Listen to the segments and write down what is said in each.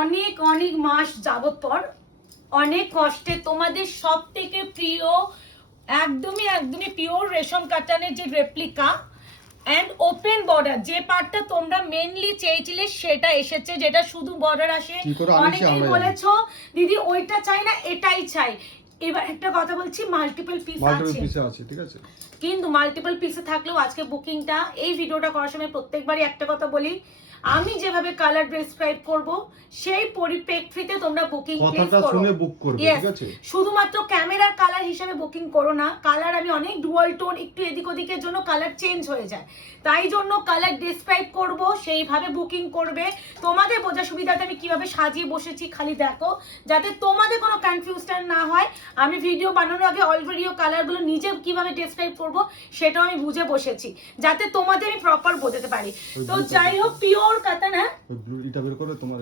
অনেক অনেক মাস যাবত পর অনেক কষ্টে তোমাদের সব থেকে প্রিয় একদমই পিওর রেশম কাটানের যে রেপ্লিকা অ্যান্ড ওপেন বর্ডার, যে পার্টটা তোমরা মেনলি চেয়েছিলে সেটা এসেছে, যেটা শুধু বর্ডার আসে। অনেকেই বলেছো দিদি ওইটা চাই না এটাই চাই। এবার একটা কথা বলছি, মাল্টিপল পিস আছে, ঠিক আছে, কিন্তু মাল্টিপল পিসে থাকলেও আজকে বুকিংটা, এই ভিডিওটা করার সময় প্রত্যেকবারই একটা কথা বলি, আমি যেভাবে কালার প্রেসক্রাইব করব সেই পরিপ্রেক্ষিতে তোমরা বুকিং করো। শুধুমাত্র ক্যামেরার কালার হিসেবে বুকিং করো না। কালার আমি অনেক ডুয়াল টোন, একটু এদিক ওদিকের জন্য কালার চেঞ্জ হয়ে যায়, তাই জন্য কালার ডিসক্রাইব করব, সেইভাবে বুকিং করবে। তোমাদের বোঝা সুবিধাতে আমি কিভাবে সাজিয়ে বসেছি খালি দেখো, যাতে তোমাদের কোনো কনফিউশন না হয়। আমি ভিডিও বানানোর আগে অলরেডি কালারগুলো নিজে কিভাবে ডিসক্রাইব করব সেটাও আমি বুঝে বসেছি, যাতে তোমাদের আমি প্রপার বোঝাতে পারি। তো যাই হোক, পিওর কাতান, হ্যাঁ এটা বের করে তোমার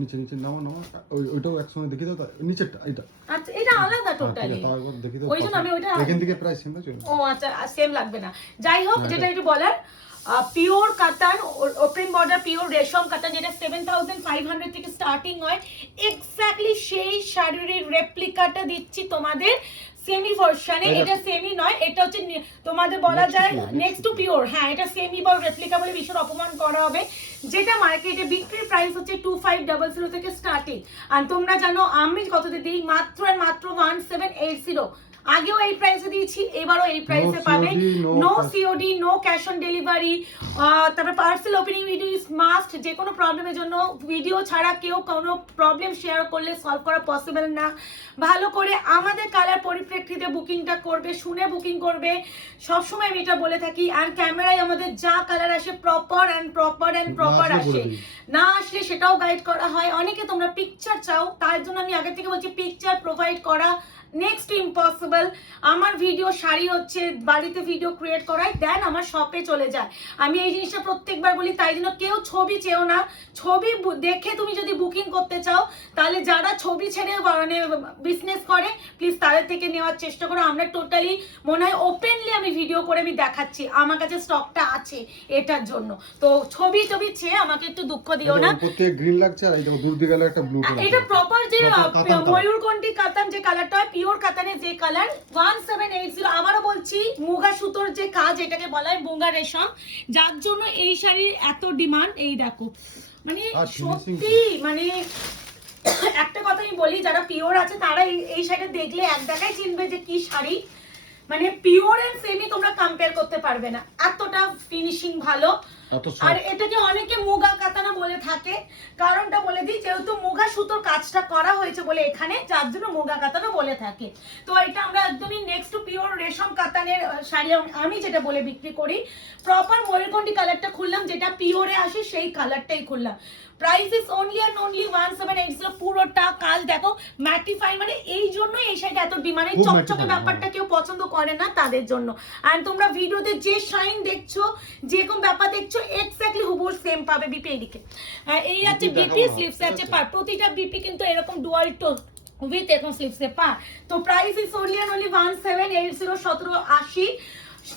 নিচে নাও ওইটাও একসঙ্গে দেখিয়ে দাও, নিচেরটা এটা। আচ্ছা, এটা আলাদা টোটালি, ওই জন্য আমি ওইটা এখান থেকে প্রাইস সেম আছে। ও আচ্ছা, সেম লাগবে না। যাই হোক, যেটা একটু বলার, পিওর কাতান ওপেন বর্ডার পিওর রেশম কাতান, যেটা 7500 থেকে স্টার্টিং হয়, এক্স্যাক্টলি সেই শাড়ির রেপ্লিকাটা দিচ্ছি তোমাদের সেমি ভার্সনে। এটা সেমি নয়, এটা হচ্ছে তোমাদের বলা যায় নেক্সট টু পিওর। হ্যাঁ, এটা সেমি বা রেপ্লিকা বলে ভীষণ অপমান করা হবে। যেটা মার্কেটে বিক্রির প্রাইস হচ্ছে 2500 থেকে স্টার্টিং, আর তোমরা জানো আমি কততে দিই, মাত্র আর মাত্র 1780। আগেও এই প্রাইসে দিয়েছি, এবারও এই প্রাইসে পাবে। No COD, no cash on delivery. তারপর parcel opening video is must. যে কোনো প্রবলেমের জন্য ভিডিও ছাড়া কেউ কোনো প্রবলেম শেয়ার করলে সলভ করা পসিবল না। ভালো করে আমাদের কালার পরিপ্রেক্ষিতে বুকিংটা করবে, শুনে বুকিং করবে, সবসময় আমি এটা বলে থাকি। আর ক্যামেরায় আমাদের যা কালার আসে প্রপার আসে, না আসলে সেটাও গাইড করা হয়। অনেকে তোমরা পিকচার চাও, তার জন্য আমি আগে থেকে বলছি পিকচার প্রোভাইড করা নেক্সট ইম্পসিবল। আমার ভিডিও শাড়ি হচ্ছে বাড়িতে ভিডিও ক্রিয়েট করাই, দেন আমার শপে চলে যায়। আমি এই জিনিসটা প্রত্যেকবার বলি, তাই জন্য কেউ ছবি চেও না। ছবি দেখে তুমি যদি বুকিং করতে চাও, তাহলে যারা ছবি ছেড়ে মানে বিজনেস করে প্লিজ তাদের থেকে নেওয়ার চেষ্টা করো। আমরা টোটালি মনে হয় ওপেনলি আমি ভিডিও করে আমি দেখাচ্ছি আমার কাছে স্টকটা আছে এটার জন্য। তো ছবি চেয়ে আমাকে একটু দুঃখ দিও না। প্রত্যেক গ্রিন লাগছে, আর এটা দূর দিকে একটা ব্লু কালার, এটা প্রপার যে ময়ূরকণ্ঠী কাতান যে কালারটা হয়, পিওর কাতানের যে কালার 1780। আবারও বলছি, মুগা সুতোর যে কাজ, এটাকে বলা হয় মুগা রেশম, যার জন্য এই শাড়ির এত ডিমান্ড। এই দেখো, মানে সত্যি মানে একটা কথা আমি বলি, যারা পিওর আছে তারা এই শাড়িটা দেখলে এক দেখায় চিনবে যে কি শাড়ি। মানে পিওর এন্ড সেমি তোমরা কম্পেয়ার করতে পারবে না, এতটা ফিনিশিং ভালো। আর এটাকে অনেকে মুগা কাতানা বলে থাকে, কারণটা বলে দিই, যেহেতু মুগা সুতোর কাজটা করা হয়েছে বলে এখানে, যার জন্য মুগা কাতানা বলে থাকে। তো এটা আমরা একদমই নেক্সট টু পিওর রেশম কাতানের শাড়ি আমি যেটা বলে বিক্রি করি। প্রপার ময়ূরকণ্ঠী কালারটা খুললাম, যেটা পিওরে আসে সেই কালারটাই খুললাম। Price is only and only 1780। পুরোটা কাজ দেখো ম্যাটিফাই, মানে এই জন্যই এই শাড়িটা এত ডিমান্ড। এই চকচকে ব্যাপারটা কেউ পছন্দ করে না তাদের জন্য। আর তোমরা ভিডিওতে যে শাইন দেখছো, যেরকম ব্যাপার দেখছো, এক্স্যাক্টলি হুবহু সেম পাবে বিপি এদিকে। এই আছে বিপি, স্লিভস আছে পার, প্রতিটা বিপি কিন্তু এরকম ডুয়াল টোন উইথ এরকম স্লিভসে পার। তো price is only and only 1780, 1780।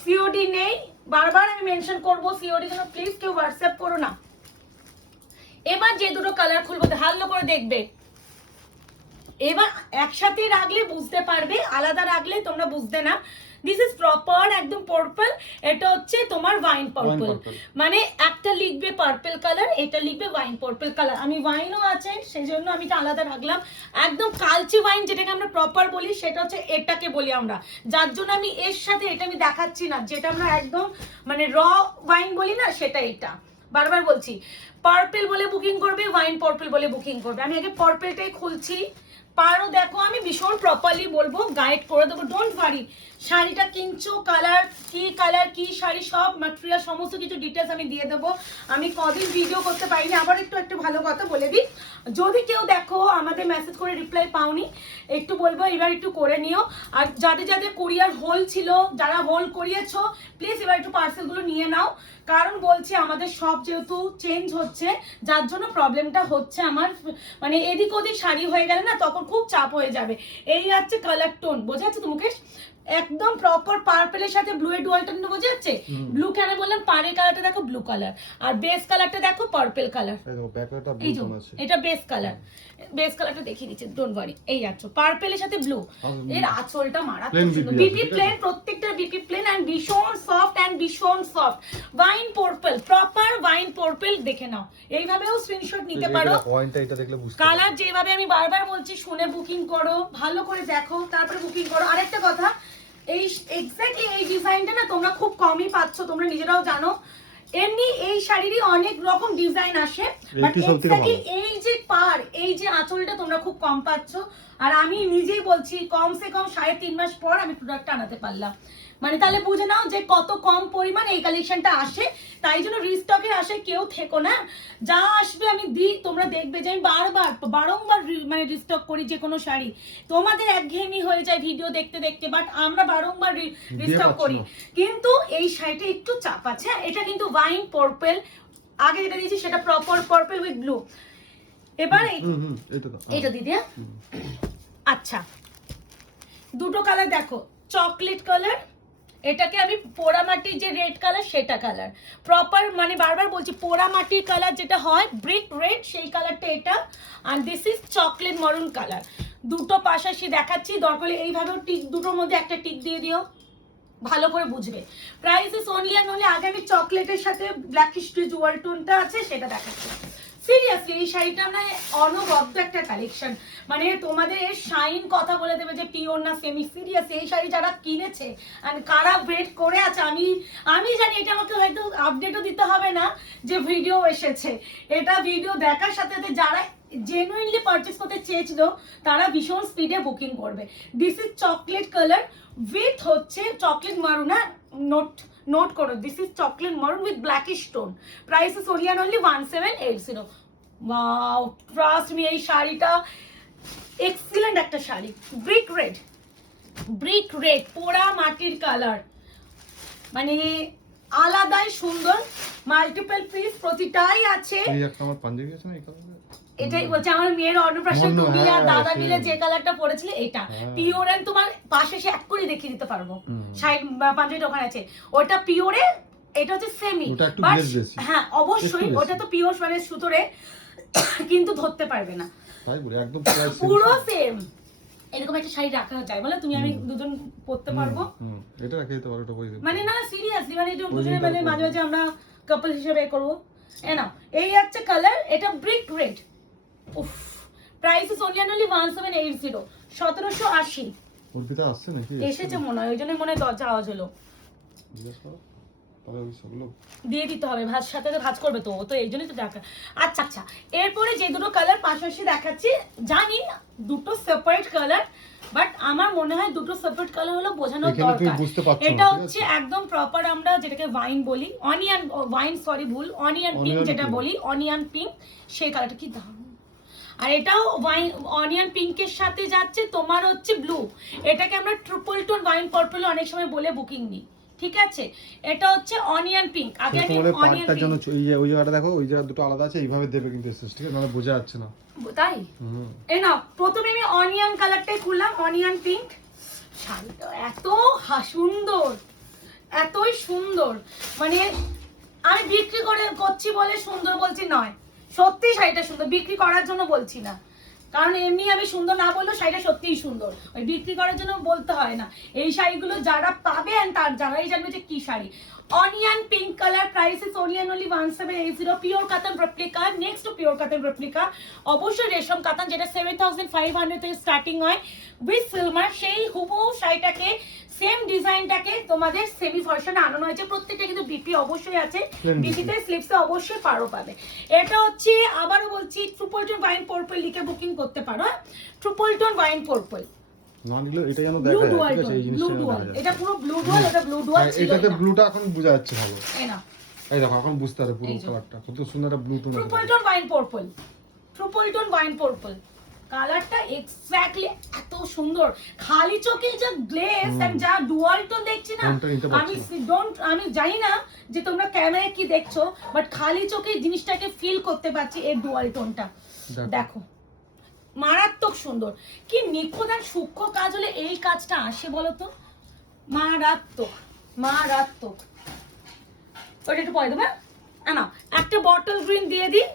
COD নেই, বারবার আমি মেনশন করবো, সিওডি জন্য প্লিজ কেউ হোয়াটসঅ্যাপ করো না। এবার যে দুটো কালার খুলবো ভালো করে দেখবে, এবার একসাথে রাখলে বুঝতে পারবে, আলাদা রাখলে তোমরা বুঝতে না। দিস ইজ প্রপার একদম পার্পল, এটা হচ্ছে তোমার ওয়াইন পার্পল, মানে একটা লিখবে পার্পল কালার, এটা লিখবে ওয়াইন পার্পল কালার। আমি ওয়াইনও আছে সেই জন্য আমি এটা আলাদা রাখলাম। একদম কালচে ওয়াইন যেটাকে আমরা প্রপার বলি, সেটা হচ্ছে এটাকে বলি আমরা, যার জন্য আমি এর সাথে এটা আমি দেখাচ্ছি না। যেটা আমরা একদম মানে র ওয়াইন বলি না, সেটা এটা। বারবার বলছি, পার্পল বলে বুকিং করবে, ওয়াইন পার্পল বলে বুকিং করবে। আমি আগে পার্পলটাই খুলছি, পারো দেখো আমি ভীষণ প্রপারলি বলবো, গাইড করে দেবো, ডোন্ট ওয়ারি। শাড়িটা কিনছো, কালার কি শাড়ি, সব ম্যাটেরিয়াল সমস্ত কিছু ডিটেলস আমি দিয়ে দেবো। আমি কদিন ভিডিও করতে পারিনি, আবার একটু ভালো কথা বলে দিই। যদি কেউ দেখো আমাদের মেসেজ করে রিপ্লাই পাওনি, একটু বলবো এবার একটু করে নিও। আর যাদের কুরিয়ার হোল ছিল, যারা হোল করিয়েছো, প্লিজ এবার একটু পার্সেলগুলো নিয়ে নাও। কারণ বলছি আমাদের সব যেহেতু চেঞ্জ হচ্ছে, যার জন্য প্রবলেমটা হচ্ছে আমার, মানে এদিক ওদিক শাড়ি হয়ে গেলে না তখন খুব চাপ হয়ে যাবে। এই হচ্ছে কালার টোন, বোঝা যাচ্ছে তো মুকেশ? একদম প্রপার পার্পলের সাথে ব্লু এর ডুয়াল টোন বোঝা যাচ্ছে। ব্লু কেন বললাম, পাড়ের কালারটা দেখো ব্লু কালার, আর বেস কালারটা দেখো পার্পল কালার। এই দেখো ব্যাকলাইটটা এই ব্লু যে টোন আছে। এটা বেস কালার, বেস কালারটা দেখিয়ে দিচ্ছি, ডোন্ট ওয়ারি। এই আছো পার্পলের সাথে ব্লু, এর আঁচলটা মারাত্মক সুন্দর, বিপি প্লেন, প্রত্যেকটা বিপি প্লেন এন্ড ভীষণ সফট এন্ড ভীষণ soft. Wine purple, proper wine purple, দেখে নাও। এইভাবেও স্ক্রিনশট নিতে পারো। পয়েন্টটা এটা দেখলে বুঝতে কালার যেভাবে আমি বারবার বলছি, শুনে বুকিং করো, ভালো করে দেখো, তারপরে বুকিং করো। আরেকটা কথা, এই এক্স্যাক্টলি এই ডিজাইনটা না তোমরা খুব কমই পাচ্ছ, তোমরা নিজেরাও জানো। এমনি এই শাড়িরই অনেক রকম ডিজাইন আসে, বাট এক্স্যাক্টলি এই যে এই যে আঁচলটা তোমরা খুব কম পাচ্ছ। আর আমি নিজেই বলছি, কমসে কম 3.5 মাস পর আমি প্রোডাক্টটা আনাতে পারলাম, মানে তাহলে বুঝে নাও যে কত কম পরিমাণ এই কালেকশনটা আসে। তাই জন্য রিস্টকের আসে কেউ থেকো না, যা আসবে আমি দিই, তোমরা দেখবে যে আমি বারংবার মানে রিস্টক করি যে কোনো শাড়ি। তোমাদের একঘেয়েমি হয়ে যায় ভিডিও দেখতে দেখতে, বাট আমরা বারংবার রিস্টক করি। কিন্তু এই শাড়িটা একটু চাপ আছে, এটা কিন্তু ওয়াইন পার্পল, আগে যেটা দিয়েছি সেটা প্রপার পার্পল উইথ ব্লু। এবার এটা দিদি। আচ্ছা, দুটো কালার দেখো, চকলেট কালার, এটাকে আমি পোড়ামাটির যে রেড কালার সেটা কালার, প্রপার মানে বারবার বলছি পোড়ামাটির কালার যেটা হয় ব্রিক রেড, সেই কালারটা এটা। আর this is chocolate maroon colour. দুটো পাশাপাশি দেখাচ্ছি, দরকার হলে এইভাবেও টিক, দুটোর মধ্যে একটা টিক দিয়ে দিও, ভালো করে বুঝবে। Price is only and only, আগে আমি চকলেটের সাথে ব্ল্যাকিশ জুয়াল টোনটা আছে সেটা দেখাচ্ছি। সিরিয়াসলি এই শাড়িটা মানে অনবদ্য একটা কালেকশন, মানে তোমাদের এর শাইন কথা বলে দেবে যে পিওর না সেমি। সিরিয়াসলি এই শাড়ি যারা কিনেছে আর কারা ওয়েট করে আছে, আমি জানি এটা আমাকে হয়তো আপডেটও দিতে হবে না যে ভিডিও এসেছে। এটা ভিডিও দেখার সাথে সাথে যারা জেনুইনলি পারচেজ করতে চেয়েছিল তারা ভীষণ স্পিডে বুকিং করবে। This is chocolate colour with হচ্ছে চকলেট মারুন, হ্যাঁ নোট করো, দিস ইজ চকলেট মারুন with blackish tone. Price is only and only 1780। Wow, trust me, এই শাড়িটা এক্সিলেন্ট একটা শাড়ি। ব্রিক রেড পোড়া মাটির কালার, মানে আলাদাই সুন্দর, মাল্টিপল পিস প্রতিটাই আছে। এই একটা আমার পাঞ্জাবি আছে না এই কালারে, এটাই বলছে আমার মেয়ের অন্নপ্রাশন, তুমি আর দাদা মিলে যে কালারটা পরেছিলে এটা পিওর, এন্ড তোমার পাশে সে এক করে দেখিয়ে দিতে পারবো, সাইড পাঞ্জাবি দোকান আছে ওটা পিওরে, এটা হচ্ছে সেমি। হ্যাঁ অবশ্যই ওটা তো পিওর মানে সুতোরে, কিন্তু ধরতে পারবে না, তাই বলে একদম পুরো সেম। এরকম একটা শাড়ি রাখা যায় বলে, তুমি আমি দুজন পরতে পারবো, এটা রেখে দিতে পারো, এটা পরে মানে না সিরিয়াসলি, মানে এটা দুজনে মানে মাঝে মাঝে আমরা কাপল হিসেবে করবো। না এই হচ্ছে কালার, এটা ব্রিক রেড। উফ, price is only only 1780, 1780। Arpita আসছে নাকি? এসেছে মনে হয়, ওই জন্য মনে হয় দরজা আওয়াজ হলো। দিয়ে দিতে হবে, ভাজ সাথে ভাজ করবে তো, ও তো এই জন্যই তো দেখা। আচ্ছা আচ্ছা, এরপরে যে দুটো কালার পাশাপাশি দেখাচ্ছি, জানি দুটো সেপারেট কালার, বাট আমার মনে হয় দুটো সেপারেট কালার হলো বোঝানোর দরকার। এটা হচ্ছে একদম প্রপার আমরা যেটাকে ওয়াইন বলি, অনিয়ন ওয়াইন, সরি ভুল, অনিয়ন পিঙ্ক যেটা বলি, অনিয়ন পিঙ্ক, সেই কালারটা কি দারুণ। আর এটাও ওয়াইন অনিয়ন পিঙ্কের সাথে যাচ্ছে তোমার হচ্ছে ব্লু, এটাকে আমরা ট্রিপল টোন ওয়াইন পার্পল অনেক সময় বলে বুকিং নিই, ঠিক আছে। এটা হচ্ছে অনিয়ন পিঙ্ক, আগে আমি অনিয়ন পিঙ্ক, ওই জায়গাটা দেখো, ওই জায়গা দুটো আলাদা আছে, এইভাবে দেবে কিন্তু এসএস, ঠিক আছে, নাহলে বোঝা যাচ্ছে না, তাই এই না। প্রথমে আমি অনিয়ন কালারটাই খুললাম, অনিয়ন পিঙ্ক। শাড়িটা এত সুন্দর, এতই সুন্দর, মানে আমি বিক্রি করছি বলে সুন্দর বলছি নয়, সত্যি শাড়িটা সুন্দর, বিক্রি করার জন্য বলছি না, কারণ এমনি আমি সুন্দর না বললেও শাড়িটা সত্যিই সুন্দর, ওই বিক্রি করার জন্য বলতে হয় না। এই শাড়িগুলো যারা পাবে তার যারাই জানবে যে কি sari. Onion pink colour, price is only and only 1780, pure কাতান রেপ্লিকা। নেক্সট টু পিওর কাতান রেপ্লিকা, অবশ্যই রেশম কাতান, যেটা 7500 থেকে স্টার্টিং হয় উইথ সিলভার, সেই হুবহু শাড়িটাকে সেম ডিজাইনটাকে তোমাদের সেমি ভার্সনে আনানো হয়েছে। প্রত্যেকটা কিন্তু বিপি অবশ্যই আছে, বিপিতে স্লিপসে অবশ্যই পারো পাবে। এটা হচ্ছে আবারও বলছি ট্রিপল টোন ওয়াইন পার্পল লিখে বুকিং করতে পারো, ট্রিপল টোন ওয়াইন পার্পল। না নিলে এটা যেন দেখা যায়, ঠিক আছে, এই জিনিসটা দেখা যায়, এটা পুরো ব্লু ডুয়াল, এটা ব্লু ডুয়াল ছিল, এটাতে ব্লুটা এখন বোঝা যাচ্ছে ভালো, এই না এই দেখো এখন বুঝতে পারে পুরো কালারটা কত সুন্দর, একটা blue tone, triple tone wine purple, triple tone wine purple কালারটা এক্স্যাক্টলি এত সুন্দর, খালি চোখে যা গ্লেজ এন্ড যা ডুয়াল টোন দেখছি না, আমি জানি না যে তোমরা ক্যামেরায় কি দেখছো, বাট খালি চোখে জিনিসটাকে ফিল করতে পারছি এর ডুয়াল টোনটা। দেখো মারাত্মক সুন্দর, কি নিখুঁত আর সূক্ষ্ম কাজ হলে এই কাজটা আসে বলো তো, মারাত্মক ওটা একটু পরে দেবে না একটা বটল গ্রিন দিয়ে দিই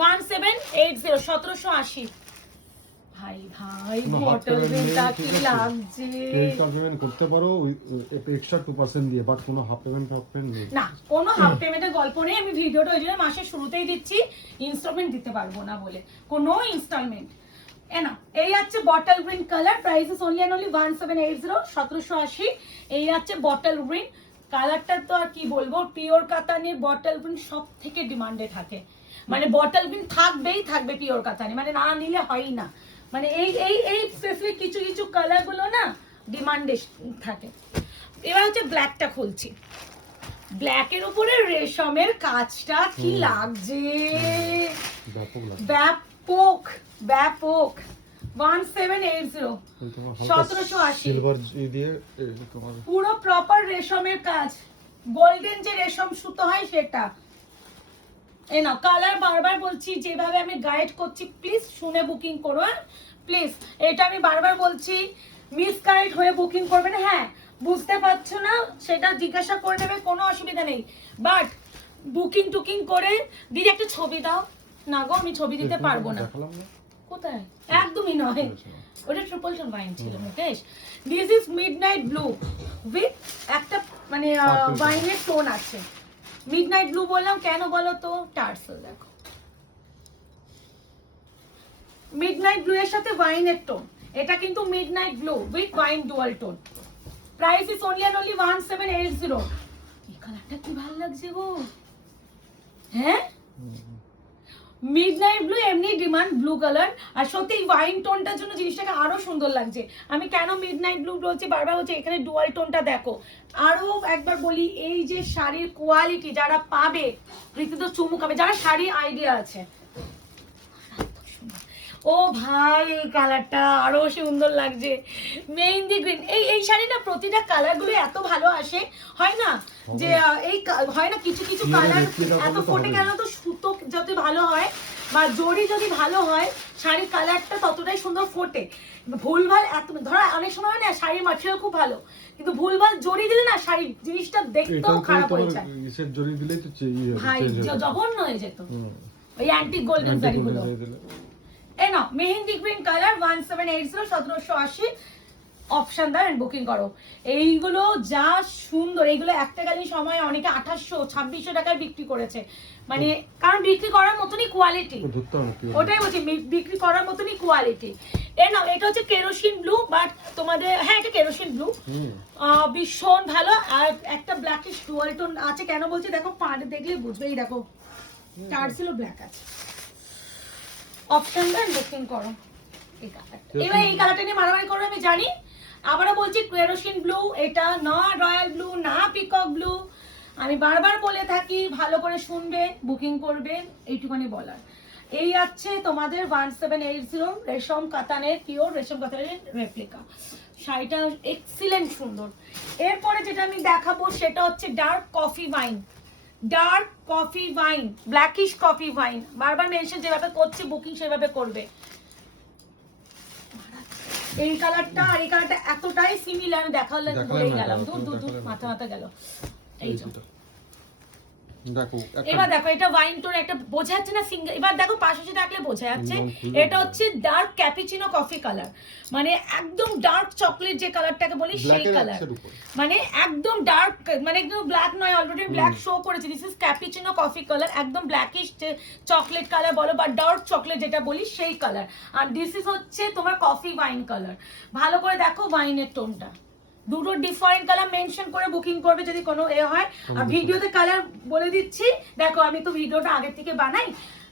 1780 1780 ভাই বটল গ্রিনটা কি লাগছে ক্রেডিট কার্ড পেমেন্ট করতে পারো এক্সট্রা 2% দিয়ে, বাট কোনো হাফ পেমেন্ট নেই। না কোনো হাফ পেমেন্টের গল্প নেই। আমি ভিডিওটা ওই জন্য মাসের শুরুতেই দিচ্ছি, ইনস্টলমেন্ট দিতে পারবো না বলে, কোনো ইনস্টলমেন্ট। না এই আছে bottle green colour, price is only and only 1780 1780। এই আছে বটল গ্রিন কালারটা, তো আর কি বলবো, পিওর কাতানের বটল গ্রিন সব থেকে ডিমান্ডে থাকে, মানে বটল গ্রিন থাকবে পিওর কাতানে, মানে না নিলে হয়ই না, মানে এই স্পেসিফিক কিছু কিছু কালার গুলো না ডিমান্ডে থাকে। এবার হচ্ছে ব্ল্যাকটা খুলছি, ব্ল্যাকের উপরে রেশমের কাজটা কি লাগছে, ব্যাপক 1780 1780 সিলভার দিয়ে তোমার পুরো প্রপার রেশমের কাজ, গোল্ডেন যে রেশম সুতো হয় সেটা। এই না কালার বারবার বলছি, যেভাবে আমি গাইড করছি প্লিজ শুনে বুকিং করো, প্লিজ এটা আমি বারবার বলছি, মিসগাইড হয়ে বুকিং করবে না। হ্যাঁ বুঝতে পারছো না সেটা জিজ্ঞাসা করে নেবে, কোনো অসুবিধা নেই, বাট বুকিং টুকিং করে দিদি একটা ছবি দাও না গো, আমি ছবি দিতে পারবো না। কোথায়? একদমই নয়, ওটা ট্রিপল টোন ওয়াইন ছিল Mukesh. This is midnight blue with একটা মানে ওয়াইনের টোন আছে। মিডনাইট ব্লু বললাম কেন বলো তো, টার্সেল দেখো, মিডনাইট ব্লু এর সাথে ওয়াইনের টোন, এটা কিন্তু midnight blue with wine dual tone. Price is only and only 1780। এই কালারটা কি ভালো লাগছে গো, হ্যাঁ মিডনাইট ব্লু এমনি ডিমান্ড ব্লু কালার, আর সত্যি ওয়াইন টোনটার জন্য জিনিসটাকে আরো সুন্দর লাগছে। আমি কেন মিডনাইট ব্লু বলছি বারবার, হচ্ছে এখানে ডুয়াল টোনটা দেখো। আরো একবার বলি, এই যে শাড়ির কোয়ালিটি যারা পাবে রীতিতে চুমু খাবে, যারা শাড়ি আইডিয়া আছে। ও ভাই এই কালারটা আরো সুন্দর লাগছে, মেহেন্দি গ্রিন। এই শাড়ি না প্রতিটা কালার গুলো এত ভালো আসে, হয় না যে এই হয় না কিছু কিছু কালার এত ফোটে কেন, তো সুতো যত ভালো হয় বা জড়ি যদি ভালো হয় শাড়ির কালারটা ততটাই সুন্দর ফোটে। ভুলভাল এত ধরো অনেক সময় হয় না শাড়ির ম্যাটেরিয়াল খুব ভালো, কিন্তু ভুলভাল জড়ি দিলে না শাড়ির জিনিসটা দেখতেও খারাপ হয়ে যায়। জড়ি দিলেই তো ভাই জঘন্য হয়ে যেত ওই অ্যান্টিক গোল্ডেন শাড়িগুলো। এই নাও মেহেন্দি গ্রিন কালার 1780 1780 অপশন দাও এন্ড বুকিং করো। এইগুলো যা সুন্দর, এইগুলো একটা কালীন সময় অনেকে 2800-2600 টাকায় বিক্রি করেছে, মানে কারণ বিক্রি করার মতনই কোয়ালিটি, ওটাই বলছি বিক্রি করার মতনই কোয়ালিটি। এই নাও এটা হচ্ছে কেরোসিন ব্লু, বাট তোমাদের হ্যাঁ এটা কেরোসিন ব্লু ভীষণ ভালো। আর একটা ব্ল্যাকিশ ডুয়াল টোন আছে, কেন বলছি দেখো পাড়ে দেখলে বুঝবে, এই দেখো টার্সেল ব্ল্যাক আছে। অপশন দেন বুকিং করো। এবার এই কালারটা নিয়ে মারামারি করো আমি জানি, আবারও বলছি কেরোসিন ব্লু, এটা না রয়্যাল ব্লু না পিকক ব্লু, আমি বারবার বলে থাকি ভালো করে শুনবে বুকিং করবে, এইটুখানি বলার। এই আছে তোমাদের 1780 রেশম কাতানের, পিওর রেশম কাতানের রেপ্লিকা শাড়িটা, এক্সিলেন্ট সুন্দর। এরপরে যেটা আমি দেখাবো সেটা হচ্ছে dark coffee wine, dark coffee wine, blackish coffee wine, বারবার মেনশন যেভাবে করছি বুকিং সেভাবে করবে। এই কালারটা আর এই কালারটা এতটাই সিমিলার, দেখালে ভুলেই গেলাম, দূর মাথা গেল। এই দেখো এবার দেখো এটা ওয়াইন টোন, একটা বোঝা যাচ্ছে না সিঙ্গেল, এবার দেখো পাশে থাকলে বোঝা যাচ্ছে। এটা হচ্ছে ডার্ক ক্যাপুচিনো কফি কালার, মানে একদম ডার্ক চকলেট যে কালারটাকে বলি সেই কালার, মানে একদম ডার্ক, মানে একদম ব্ল্যাক নয়, অলরেডি ব্ল্যাক শো করেছে। This is cappuccino coffee colour, একদম ব্ল্যাকিশ যে চকলেট কালার বলো বা ডার্ক চকলেট যেটা বলি সেই কালার। আর দিস ইজ হচ্ছে তোমার কফি ওয়াইন কালার। ভালো করে দেখো ওয়াইনের টোনটা, দুটো ডিফারেন্ট কালার মেনশন করে বুকিং করবে যদি কোনো এ হয়। আর ভিডিওতে কালার বলে দিচ্ছি, দেখো আমি তো ভিডিওটা আগে থেকে বানাই,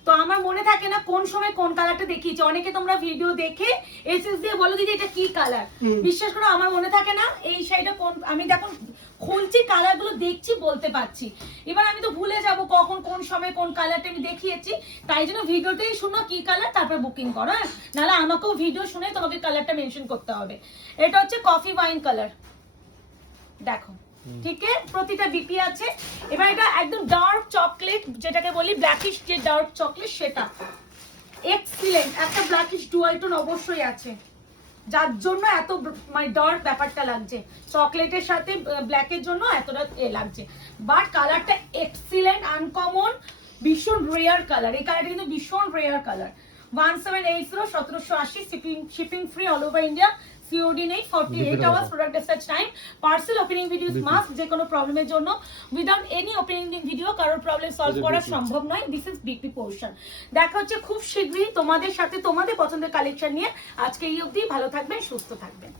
তো আমার মনে থাকে না কোন সময় কোন কালারটা দেখিয়েছি। অনেকে তোমরা ভিডিও দেখে এসএস দিয়ে বলো দিদি এটা কি কালার, বিশ্বাস করো আমার মনে থাকে না এই শাড়িটা কোন, আমি দেখুন খুলছি কালারগুলো দেখছি বলতে পারছি, এবার আমি তো ভুলে যাব কখন কোন সময় কোন কালারটা আমি দেখিয়েছি। তাই জন্য ভিডিওতেই শুনো কি কালার, তারপর বুকিং করো, নাহলে আমাকেও ভিডিও শুনে তোমাকে কালারটা মেনশন করতে হবে। এটা হচ্ছে কফি ওয়াইন কালার, দেখো ঠিক আছে, প্রতিটা বিপি আছে। এবার এটা একদম ডার্ক চকলেট যেটাকে বলি ব্ল্যাকিশ যে ডার্ক চকলেট সেটা, এক্সিলেন্ট। একটা ব্ল্যাকিশ ডুয়াল টোন অবশ্যই আছে, যার জন্য এত মানে ডার্ক ব্যাপারটা লাগছে, চকলেটের সাথে ব্ল্যাকের জন্য এতটা লাগছে। বাট কালারটা এক্সিলেন্ট, আনকমন, ভীষণ রেয়ার কালার। এই কালারটা কিন্তু ভীষণ rare colour. 1780 1780 shipping free all over India, COD নেই, 48 hours product dispatch time. Parcel opening videos must, যে কোনো প্রবলেমের জন্য। উইদাউট এনি ওপেনিং ভিডিও কারোর প্রবলেম সলভ করা সম্ভব নয়। This is big portion. দেখা হচ্ছে খুব শীঘ্রই তোমাদের সাথে তোমাদের পছন্দের কালেকশন নিয়ে। আজকে এই অবধি, ভালো থাকবেন, সুস্থ থাকবেন।